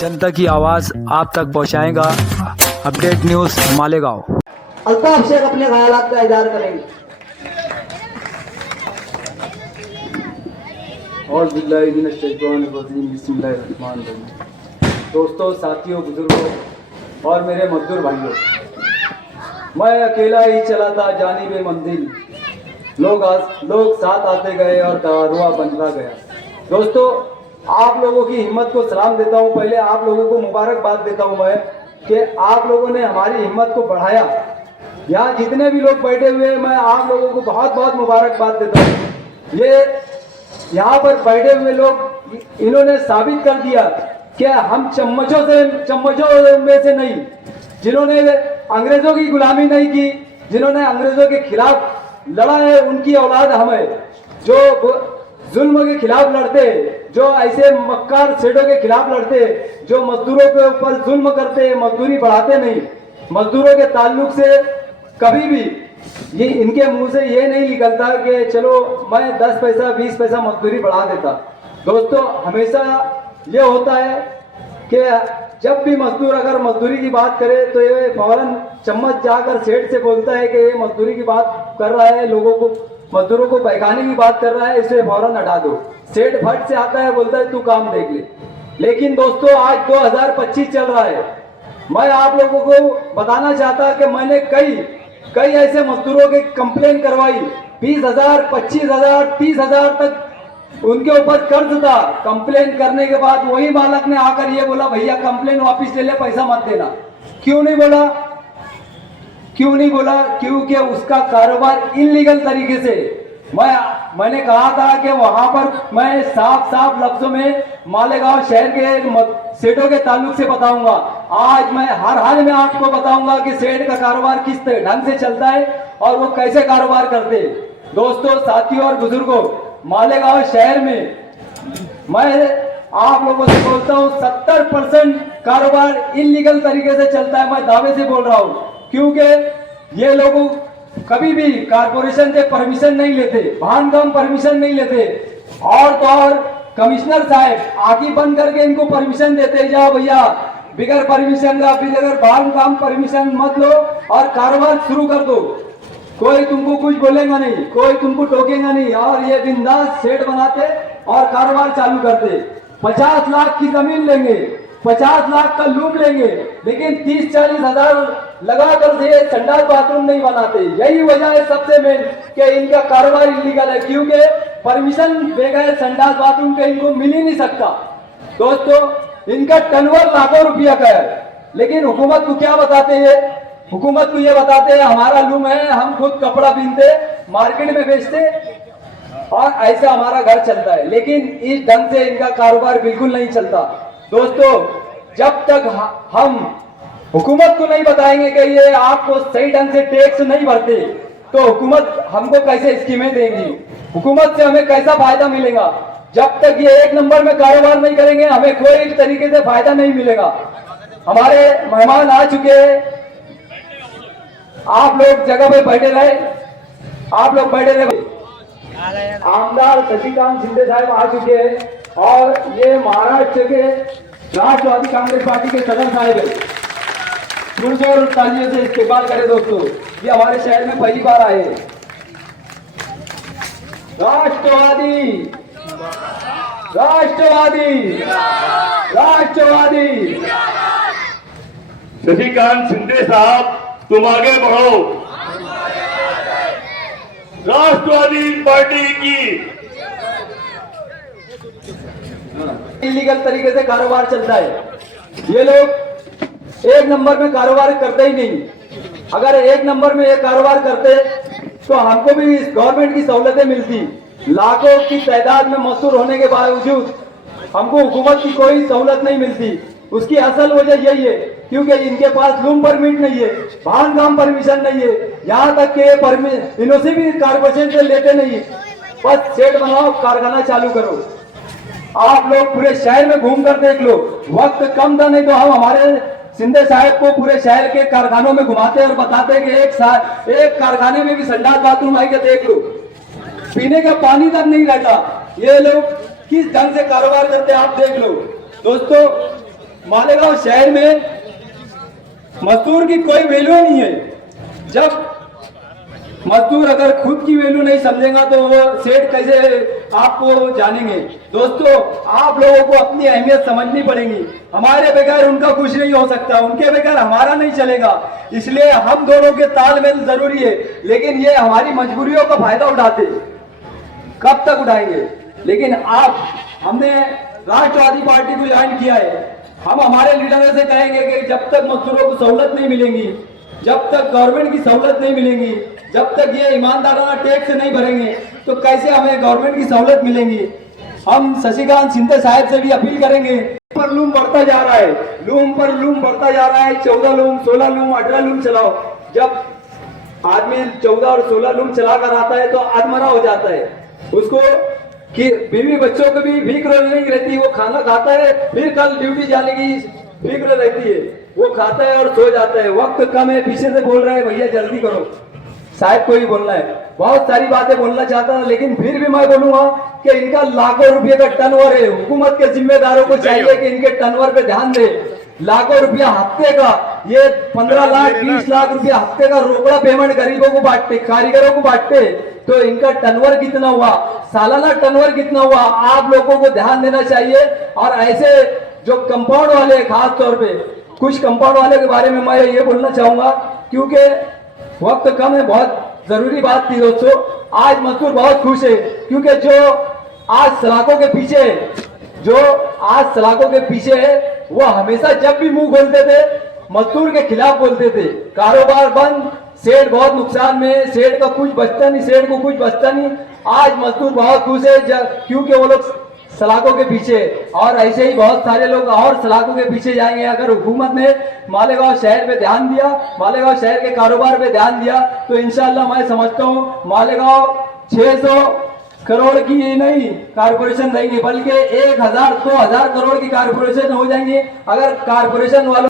जनता की आवाज आप तक पहुंचाएगा। Update news Malegaon. अल्ताफ शेख अपने ख्यालात का इजहार करेंगे। दोस्तों, साथियों, बुजुर्गों और मेरे मजदूर भाइयों, मैं अकेला ही चला था जानिबे मंजिल, लोग साथ आते गए और कारवां बनता गया। दोस्तों, आप लोगों की हिम्मत को सलाम देता हूं। पहले आप लोगों को मुबारकबाद देता हूं मैं कि आप लोगों ने हमारी हिम्मत को बढ़ाया। यहाँ जितने भी लोग बैठे हुए हैं, मैं आप लोगों को बहुत बहुत मुबारकबाद देता हूँ। ये यहाँ पर बैठे हुए लोग, इन्होंने साबित कर दिया कि हम चम्मचों में से नहीं, जिन्होंने अंग्रेजों की गुलामी नहीं की, जिन्होंने अंग्रेजों के खिलाफ लड़ा है, उनकी औलाद हम है, जो जुल्म के खिलाफ लड़ते, जो ऐसे मक्कार सेठों के खिलाफ लड़ते, जो मजदूरों के ऊपर जुल्म करते, मजदूरी बढ़ाते नहीं। मजदूरों के ताल्लुक से कभी भी ये इनके मुंह से ये नहीं निकलता कि चलो मैं 10 पैसा 20 पैसा मजदूरी बढ़ा देता। दोस्तों, हमेशा ये होता है कि जब भी मजदूर अगर मजदूरी की बात करे तो ये फौरन चम्मच जाकर सेठ से बोलता है कि ये मजदूरी की बात कर रहा है, लोगों को मजदूरों को बहकाने की बात कर रहा है, इसे फौरन हटा दो। सेठ फट से आता है, बोलता है तू काम देख ले। लेकिन दोस्तों, आज 2025 चल रहा है। मैं आप लोगों को बताना चाहता कि मैंने कई ऐसे मजदूरों की कंप्लेन करवाई। 20,000, 25,000, 30,000 तक उनके ऊपर कर्ज था। कंप्लेन करने के बाद वही मालक ने आकर ये बोला, भैया कंप्लेन वापस ले ले, पैसा मत देना। क्यों नहीं बोला? क्योंकि उसका कारोबार इलीगल तरीके से। मैंने कहा था कि वहां पर मैं साफ लफ्जों में मालेगांव शहर के सेठों के ताल्लुक से बताऊंगा। आज मैं हर हाल में आपको बताऊंगा कि सेठ का कारोबार किस ढंग से चलता है और वो कैसे कारोबार करते हैं। दोस्तों, साथियों और बुजुर्गों, मालेगांव शहर में मैं आप लोगों से बोलता हूँ 70% कारोबार इलीगल तरीके से चलता है। मैं दावे से बोल रहा हूँ, क्योंकि ये लोग कभी भी कारपोरेशन से परमिशन नहीं लेते, बांधकाम परमिशन नहीं लेते, और तो और कमिश्नर साहब आंखें बंद करके इनको परमिशन देते, जाओ भैया बिगर परमिशन का, बिगर बांधकाम परमिशन मत लो और कारोबार शुरू कर दो। कोई तुमको कुछ बोलेगा नहीं, कोई तुमको टोकेगा नहीं, और ये बिंदास सेट बनाते और कारोबार चालू करते। 50 लाख की जमीन लेंगे, 50 लाख का लूप लेंगे, लेकिन 30-40 हजार लगाकर से संडास बाथरूम नहीं बनाते। यही वजह है सबसे मेन कि इनका कारोबार इलीगल है, क्योंकि परमिशन बगैर संडास बाथरूम के इनको मिल ही नहीं सकता। दोस्तों, इनका टर्नओवर लाखों रुपया का है, लेकिन हुकूमत को क्या बताते हैं? हुकूमत को ये बताते हैं हमारा लूम है, हम खुद कपड़ा बीनते, मार्केट में बेचते और ऐसा हमारा घर चलता है। लेकिन इस ढंग से इनका कारोबार बिल्कुल नहीं चलता। दोस्तों, जब तक हम हुकूमत को नहीं बताएंगे कि ये आपको सही ढंग से टैक्स नहीं भरते, तो हुकूमत हमको कैसे स्कीमें देगी? हुकूमत से हमें कैसा फायदा मिलेगा? जब तक ये 1 नंबर में कारोबार नहीं करेंगे, हमें कोई तरीके से फायदा नहीं मिलेगा। हमारे मेहमान आ चुके हैं, आप लोग जगह पे बैठे रहे, आमदार शशिकांत शिंदे साहब आ चुके हैं और ये महाराष्ट्र के राष्ट्रवादी कांग्रेस पार्टी के सदर साहब है। जोर तालियों से इस्तेमाल करें दोस्तों, ये हमारे शहर में पहली बार आए। राष्ट्रवादी शशिकांत शिंदे साहब, तुम आगे बढ़ो। राष्ट्रवादी पार्टी की इलीगल तरीके से कारोबार चलता है। ये लोग 1 नंबर में कारोबार करते ही नहीं। अगर 1 नंबर में ये कारोबार करते तो हमको भी गवर्नमेंट की सहूलतें मिलती। लाखों की तादाद में मशहूर होने के बावजूद हमको हुकूमत की कोई सहूलत नहीं मिलती। उसकी असल वजह यही है क्योंकि इनके पास लूम परमिट नहीं है, बांधकाम परमिशन नहीं है, यहाँ तक के इनसे भी कारपोरेशन से लेते नहीं। बस सेट बनाओ, कारखाना चालू करो। आप लोग पूरे शहर में घूम कर देख लो, वक्त कम था, नहीं तो हम हमारे शिंदे साहब को पूरे शहर के कारखानों में घुमाते और बताते कि एक कारखाने में भी संडास बाथरूम आएगा, देख लो, पीने का पानी तक नहीं रहता। ये लोग किस ढंग से कारोबार करते हैं आप देख लो। दोस्तों, मालेगांव शहर में मजदूर की कोई वैल्यू नहीं है। जब मजदूर अगर खुद की वैल्यू नहीं समझेगा तो वो सेठ कैसे आपको जानेंगे। दोस्तों, आप लोगों को अपनी अहमियत समझनी पड़ेगी। हमारे बगैर उनका कुछ नहीं हो सकता, उनके बगैर हमारा नहीं चलेगा। इसलिए हम दोनों के तालमेल जरूरी है, लेकिन ये हमारी मजबूरियों का फायदा उठाते, कब तक उठाएंगे। लेकिन हमने राष्ट्रवादी पार्टी को ज्वाइन किया है। हम हमारे लीडरों से कहेंगे कि जब तक मजदूरों को सहूलत नहीं मिलेंगी, जब तक गवर्नमेंट की सहूलत नहीं मिलेंगी, जब तक ये ईमानदाराना टैक्स नहीं भरेंगे तो कैसे हमें गवर्नमेंट की सहूलत मिलेंगी। हम शशिकांत शिंदे साहब से भी अपील करेंगे। पर लूम बढ़ता जा रहा है, लूम पर लूम बढ़ता जा रहा है। 14 लूम, 16 लूम, 18 लूम चलाओ। जब आदमी 14 और 16 लूम चला कर आता है तो आत्मरा हो जाता है। उसको कि बीवी बच्चों को भी फिक्र नहीं रहती, वो खाना खाता है, फिर कल ड्यूटी जाने की फिक्र रहती है। वो खाता है और सो जाता है। वक्त कम है, पीछे से बोल रहे हैं भैया जल्दी करो, शायद कोई बोलना है। बहुत सारी बातें बोलना चाहता हूं, लेकिन फिर भी मैं बोलूंगा कि इनका लाखों रुपए का टर्नओवर है। हुकूमत के जिम्मेदारों को चाहिए कि इनके टर्नओवर पे ध्यान दे। लाखों रुपया हफ्ते का, ये 15 लाख 20 लाख रुपया हफ्ते का रोकड़ा पेमेंट गरीबों को बांटते, कारीगरों को बांटते, तो इनका टर्नओवर कितना हुआ, सालाना टर्नओवर कितना हुआ, आप लोगों को ध्यान देना चाहिए। और ऐसे जो कंपाउंड वाले, खास तौर पे कुछ कंपाउंड वाले के बारे में मैं ये बोलना चाहूंगा, क्योंकि वक्त कम है। बहुत जरूरी बात थी दोस्तों। आज मजदूर बहुत खुश है, क्योंकि जो आज सलाखों के पीछे है, वो हमेशा जब भी मुंह खोलते थे मजदूर के खिलाफ बोलते थे। कारोबार बंद, सेठ बहुत नुकसान में है, सेठ का कुछ बचता नहीं, सेठ को कुछ बचता नहीं। आज मजदूर बहुत खुश है क्योंकि वो लोग सलाखों के पीछे, और ऐसे ही बहुत सारे लोग और सलाखों के पीछे जाएंगे। अगर हुकूमत ने मालेगांव शहर पे ध्यान दिया, मालेगांव शहर के कारोबार पे ध्यान दिया, तो इंशाल्लाह मैं समझता हूँ मालेगांव 600 करोड़ की नहीं कारपोरेशन रहेगी, बल्कि 1000 2000 करोड़ की कारपोरेशन हो जाएंगी। अगर कारपोरेशन वालों